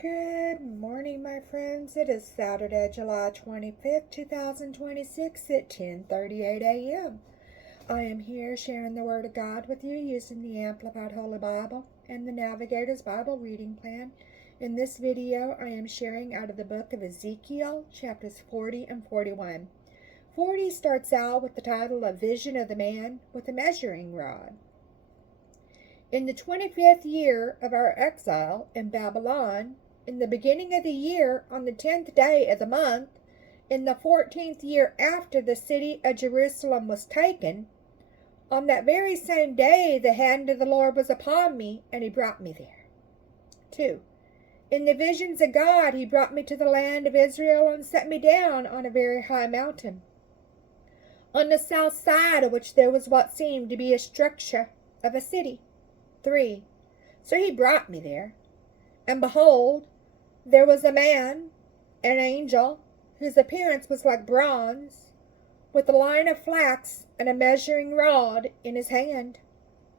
Good morning, my friends. It is Saturday, July 25th, 2026 at 10:38 a.m. I am here sharing the Word of God with you using the Amplified Holy Bible and the Navigator's Bible Reading Plan. In this video, I am sharing out of the book of Ezekiel, chapters 40 and 41. 40 starts out with the title of Vision of the Man with a Measuring Rod. In the 25th year of our exile in Babylon, in the beginning of the year, on the 10th day of the month, in the 14th year after the city of Jerusalem was taken, on that very same day the hand of the Lord was upon me, and he brought me there. 2. In the visions of God he brought me to the land of Israel and set me down on a very high mountain, on the south side of which there was what seemed to be a structure of a city. 3. So he brought me there, and behold, there was a man, an angel, whose appearance was like bronze, with a line of flax and a measuring rod in his hand,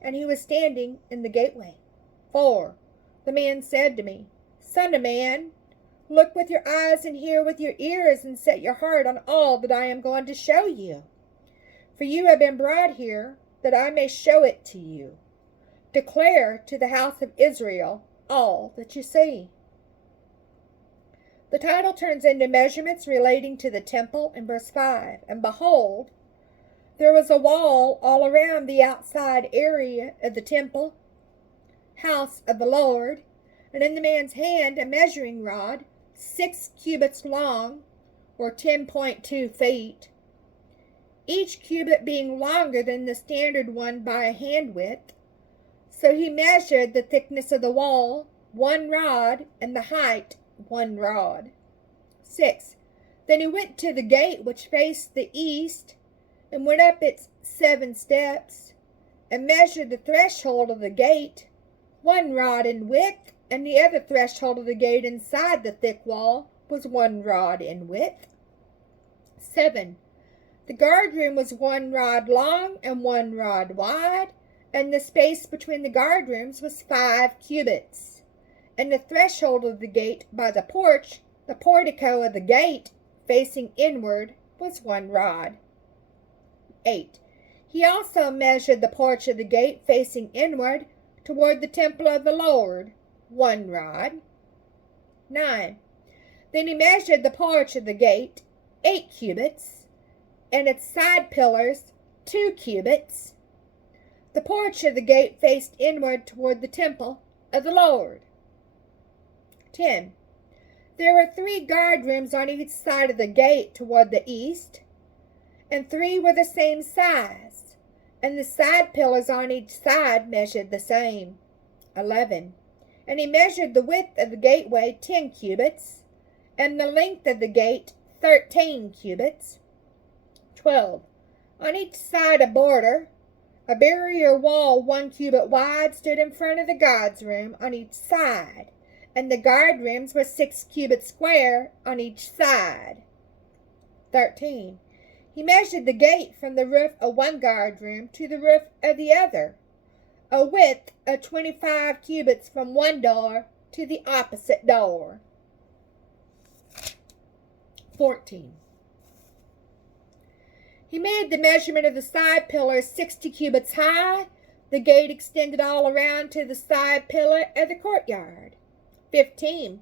and he was standing in the gateway. 4. The man said to me, Son of man, look with your eyes and hear with your ears, and set your heart on all that I am going to show you. For you have been brought here, that I may show it to you. Declare to the house of Israel all that you see. The title turns into measurements relating to the temple in verse 5. And behold, there was a wall all around the outside area of the temple, house of the Lord, and in the man's hand a measuring rod, 6 cubits long, or 10.2 feet, each cubit being longer than the standard one by a hand width. So he measured the thickness of the wall, 1 rod, and the height, 1 rod. 6. Then he went to the gate which faced the east, and went up its 7 steps, and measured the threshold of the gate, 1 rod in width, and the other threshold of the gate inside the thick wall was 1 rod in width. 7. The guardroom was 1 rod long and 1 rod wide, and the space between the guard rooms was 5 cubits. And the threshold of the gate by the porch, the portico of the gate, facing inward, was 1 rod. 8. He also measured the porch of the gate facing inward toward the temple of the Lord, 1 rod. 9. Then he measured the porch of the gate, 8 cubits, and its side pillars, 2 cubits. The porch of the gate faced inward toward the temple of the Lord. 10. There were 3 guard rooms on each side of the gate toward the east, and 3 were the same size, and the side pillars on each side measured the same. 11. And he measured the width of the gateway 10 cubits, and the length of the gate 13 cubits. 12. On each side a border, a barrier wall 1 cubit wide, stood in front of the guard's room on each side, and the guard rooms were 6 cubits square on each side. 13. He measured the gate from the roof of one guard room to the roof of the other, a width of 25 cubits from one door to the opposite door. 14. He made the measurement of the side pillars 60 cubits high. The gate extended all around to the side pillar of the courtyard. 15.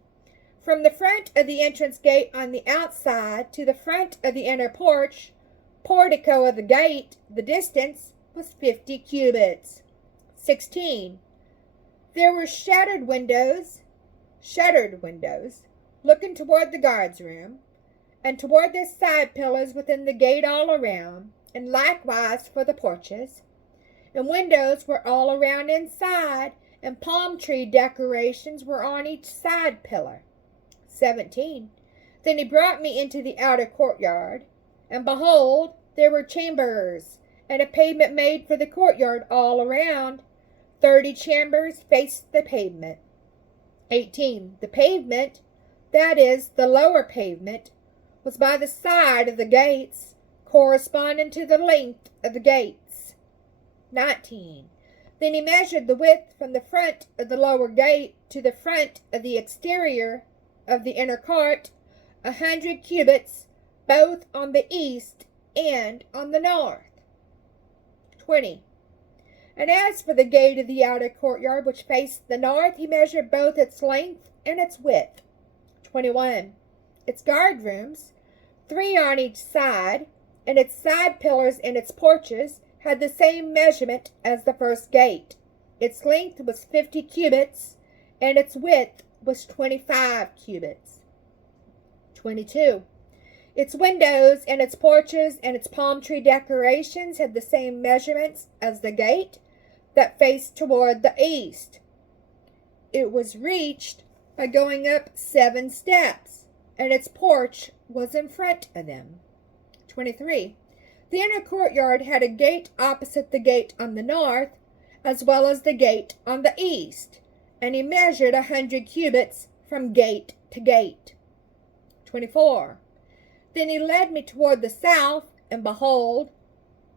From the front of the entrance gate on the outside to the front of the inner portico of the gate, the distance was 50 cubits. 16. There were shuttered windows, looking toward the guard's room, and toward their side pillars within the gate all around, and likewise for the porches. And windows were all around inside, and palm tree decorations were on each side pillar. 17. Then he brought me into the outer courtyard, and behold, there were chambers, and a pavement made for the courtyard all around. 30 chambers faced the pavement. 18. The pavement, that is, the lower pavement, was by the side of the gates, corresponding to the length of the gates. 19. Then he measured the width from the front of the lower gate to the front of the exterior of the inner court, 100 cubits, both on the east and on the north. 20. And as for the gate of the outer courtyard which faced the north, he measured both its length and its width. 21. Its guard rooms, 3 on each side, and its side pillars and its porches had the same measurement as the first gate. Its length was 50 cubits, and its width was 25 cubits. 22. Its windows and its porches and its palm tree decorations had the same measurements as the gate that faced toward the east. It was reached by going up 7 steps, and its porch was in front of them. 23. The inner courtyard had a gate opposite the gate on the north, as well as the gate on the east, and he measured 100 cubits from gate to gate. 24. Then he led me toward the south, and behold,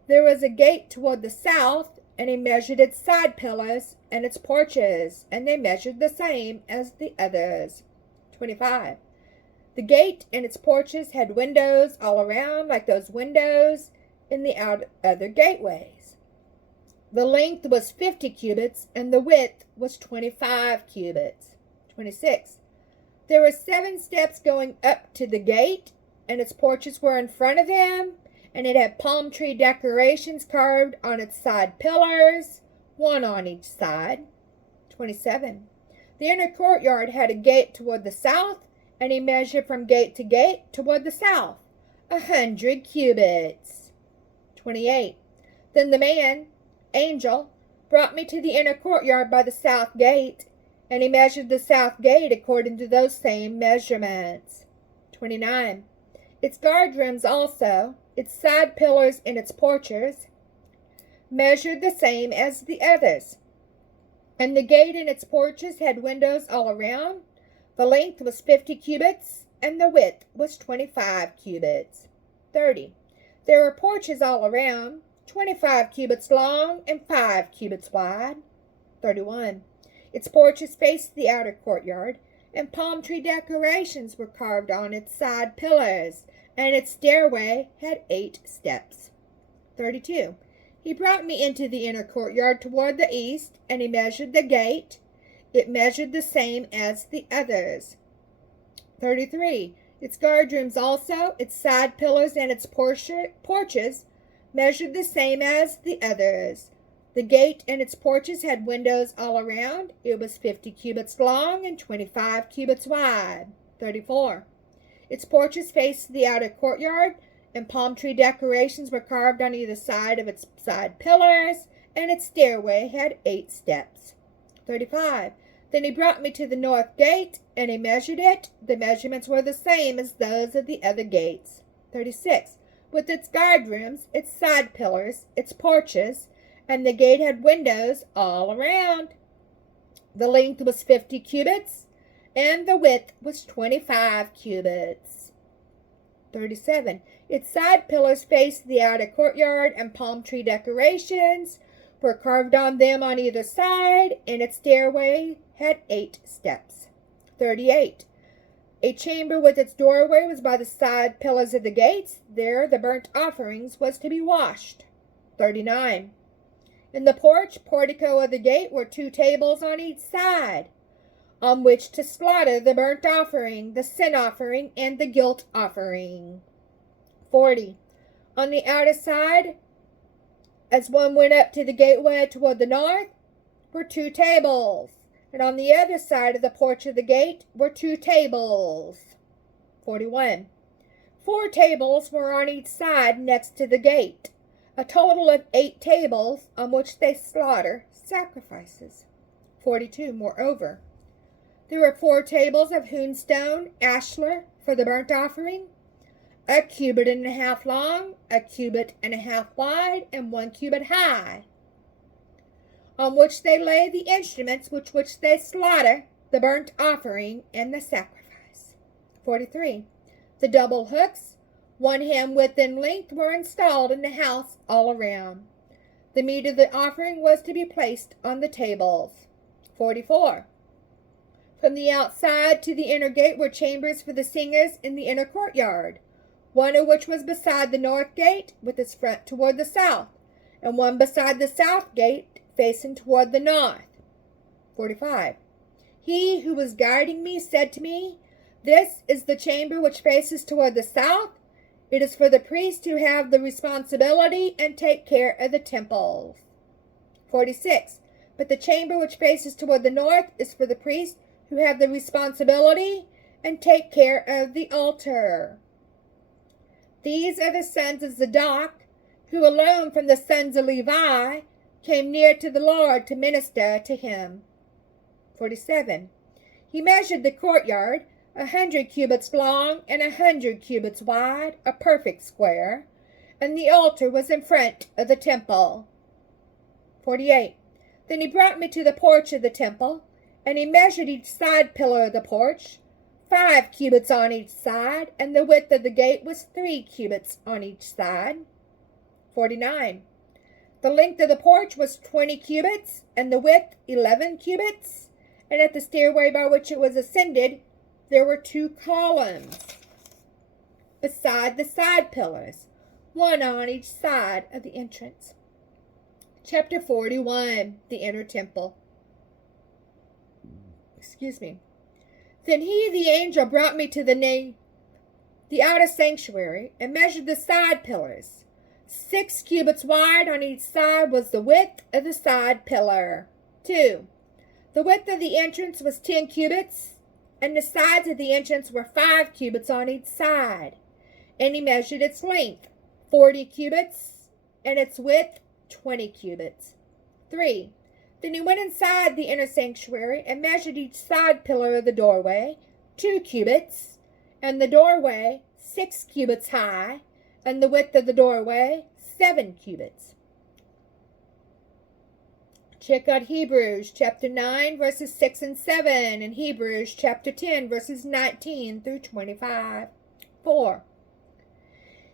there was a gate toward the south, and he measured its side pillars and its porches, and they measured the same as the others. 25. The gate and its porches had windows all around, like those windows in the other gateways. The length was 50 cubits, and the width was 25 cubits. 26. There were 7 steps going up to the gate, and its porches were in front of them, and it had palm tree decorations carved on its side pillars, 1 on each side. 27. The inner courtyard had a gate toward the south, and he measured from gate to gate toward the south, 100 cubits. 28. Then the angel, brought me to the inner courtyard by the south gate, and he measured the south gate according to those same measurements. 29. Its guard rooms also, its side pillars and its porches, measured the same as the others. And the gate and its porches had windows all around. The length was 50 cubits, and the width was 25 cubits. 30. There were porches all around, 25 cubits long and 5 cubits wide. 31. Its porches faced the outer courtyard, and palm tree decorations were carved on its side pillars, and its stairway had 8 steps. 32. He brought me into the inner courtyard toward the east, and he measured the gate. It measured the same as the others. 33. Its guard rooms also, its side pillars and its porches measured the same as the others. The gate and its porches had windows all around. It was 50 cubits long and 25 cubits wide. 34. Its porches faced the outer courtyard, and palm tree decorations were carved on either side of its side pillars, and its stairway had 8 steps. 35. Then he brought me to the north gate, and he measured it. The measurements were the same as those of the other gates. 36. With its guard rooms, its side pillars, its porches, and the gate had windows all around. The length was 50 cubits, and the width was 25 cubits. 37. Its side pillars faced the outer courtyard, and palm tree decorations were carved on them on either side, and its stairway had 8 steps. 38. A chamber with its doorway was by the side pillars of the gates. There the burnt offerings was to be washed. 39. In the portico of the gate were 2 tables on each side, on which to slaughter the burnt offering, the sin offering, and the guilt offering. 40. On the outer side, as one went up to the gateway toward the north, were 2 tables, and on the other side of the porch of the gate were 2 tables. 41. 4 tables were on each side next to the gate, a total of 8 tables on which they slaughter sacrifices. 42. Moreover, there were 4 tables of hewn stone, ashlar, for the burnt offering, 1.5 cubits long, 1.5 cubits wide, and 1 cubit high, on which they lay the instruments with which they slaughter the burnt offering and the sacrifice. 43. The double hooks, 1 hand width in length, were installed in the house all around. The meat of the offering was to be placed on the tables. 44. From the outside to the inner gate were chambers for the singers in the inner courtyard, one of which was beside the north gate with its front toward the south, and one beside the south gate facing toward the north. 45. He who was guiding me said to me, "This is the chamber which faces toward the south. It is for the priests who have the responsibility and take care of the temples." 46. But the chamber which faces toward the north is for the priests who have the responsibility and take care of the altar. These are the sons of Zadok, who alone from the sons of Levi came near to the Lord to minister to him. 47. He measured the courtyard, 100 cubits long and 100 cubits wide, a perfect square, and the altar was in front of the temple. 48. Then he brought me to the porch of the temple, and he measured each side pillar of the porch, 5 cubits on each side, and the width of the gate was 3 cubits on each side. 49. The length of the porch was 20 cubits, and the width 11 cubits, and at the stairway by which it was ascended, there were 2 columns beside the side pillars, one on each side of the entrance. Chapter 41, the inner temple. Then he, the angel, brought me to the outer sanctuary, and measured the side pillars. 6 cubits wide on each side was the width of the side pillar. 2. The width of the entrance was 10 cubits, and the sides of the entrance were 5 cubits on each side. And he measured its length, 40 cubits, and its width, 20 cubits. 3. Then he went inside the inner sanctuary and measured each side pillar of the doorway, 2 cubits, and the doorway 6 cubits high, and the width of the doorway 7 cubits. Check out Hebrews chapter 9, verses 6 and 7, and Hebrews chapter 10, verses 19 through 25. 4.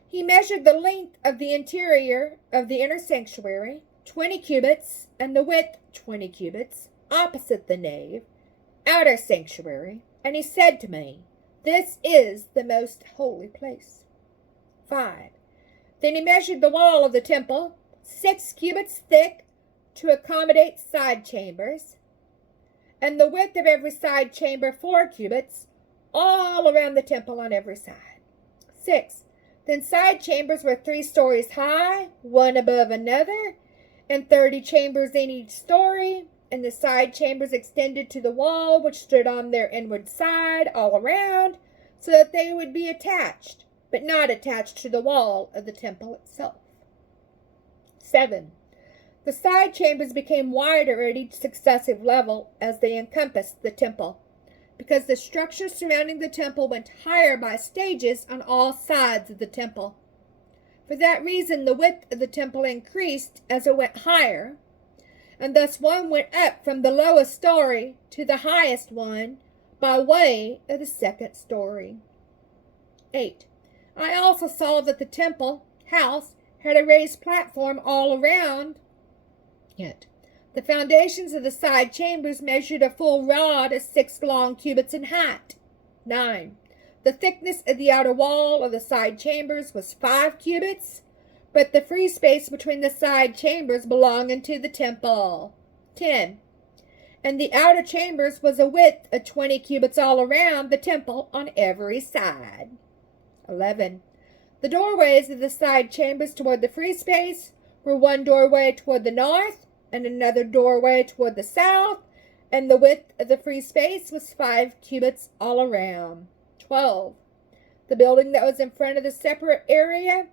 He measured the length of the interior of the inner sanctuary, 20 cubits, and the width 20 cubits, opposite the nave, outer sanctuary, and he said to me, "This is the most holy place." 5. Then he measured the wall of the temple, 6 cubits thick, to accommodate side chambers, and the width of every side chamber 4 cubits, all around the temple on every side. 6. Then side chambers were 3 stories high, one above another, and 30 chambers in each story, and the side chambers extended to the wall which stood on their inward side all around, so that they would be attached, but not attached to the wall of the temple itself. 7. The side chambers became wider at each successive level as they encompassed the temple, because the structure surrounding the temple went higher by stages on all sides of the temple. For that reason, the width of the temple increased as it went higher, and thus one went up from the lowest story to the highest one by way of the second story. 8. I also saw that the temple house had a raised platform all around it. The foundations of the side chambers measured a full rod of 6 long cubits in height. 9. The thickness of the outer wall of the side chambers was 5 cubits, but the free space between the side chambers belonged unto the temple. 10. And the outer chambers was a width of 20 cubits all around the temple on every side. 11. The doorways of the side chambers toward the free space were one doorway toward the north and another doorway toward the south, and the width of the free space was 5 cubits all around. 12. The building that was in front of the separate area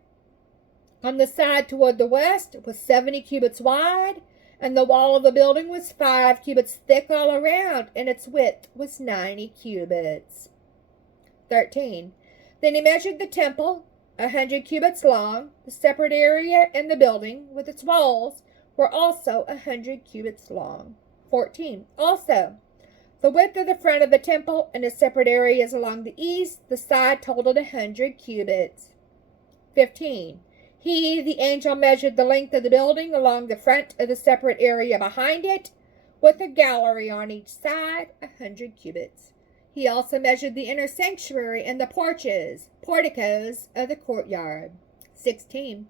on the side toward the west was 70 cubits wide, and the wall of the building was 5 cubits thick all around, and its width was 90 cubits. 13. Then he measured the temple, 100 cubits long. The separate area in the building with its walls were also 100 cubits long. 14. Also, the width of the front of the temple and its separate areas along the east, the side totaled 100 cubits. 15. He, the angel, measured the length of the building along the front of the separate area behind it, with a gallery on each side, 100 cubits. He also measured the inner sanctuary and the porticos of the courtyard. 16.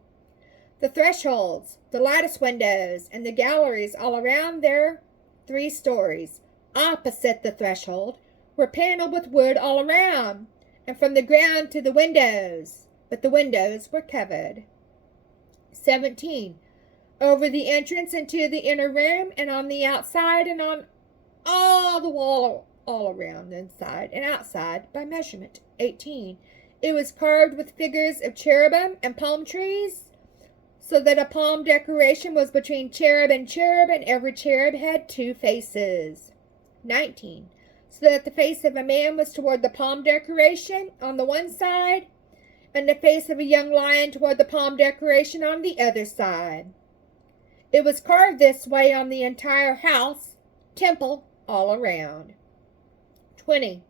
The thresholds, the lattice windows, and the galleries all around their 3 stories, opposite the threshold, were paneled with wood all around, and from the ground to the windows, but the windows were covered. 17. Over the entrance into the inner room, and on the outside, and on all the wall all around, inside and outside, by measurement. 18. It was carved with figures of cherubim and palm trees, so that a palm decoration was between cherub, and every cherub had 2 faces. 19. So that the face of a man was toward the palm decoration on the one side, and the face of a young lion toward the palm decoration on the other side. It was carved this way on the entire temple, all around. 20.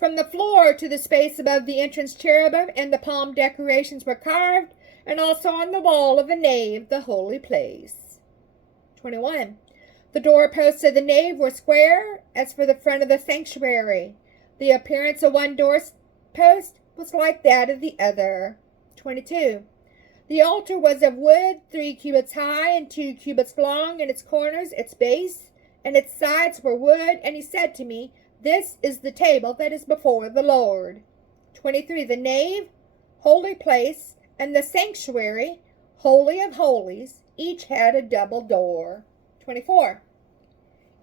From the floor to the space above the entrance, cherubim and the palm decorations were carved, and also on the wall of the nave, the holy place. 21. The doorposts of the nave were square, as for the front of the sanctuary. The appearance of one doorpost was like that of the other. 22. The altar was of wood, 3 cubits high and 2 cubits long, and its corners, its base, and its sides were wood. And he said to me, This is the table that is before the Lord. 23. The nave, holy place, and the sanctuary, holy of holies, each had a double door. 24.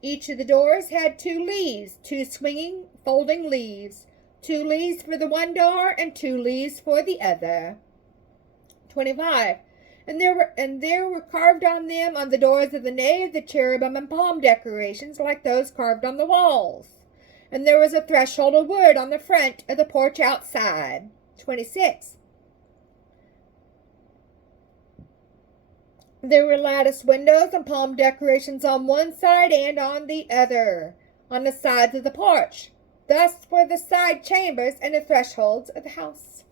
Each of the doors had 2 leaves, 2 swinging, folding leaves, 2 leaves for the one door and 2 leaves for the other. 25. And there were carved on them, on the doors of the nave, the cherubim and palm decorations like those carved on the walls. And there was a threshold of wood on the front of the porch outside. 26. There were lattice windows and palm decorations on one side and on the other, on the sides of the porch. Thus were the side chambers and the thresholds of the house.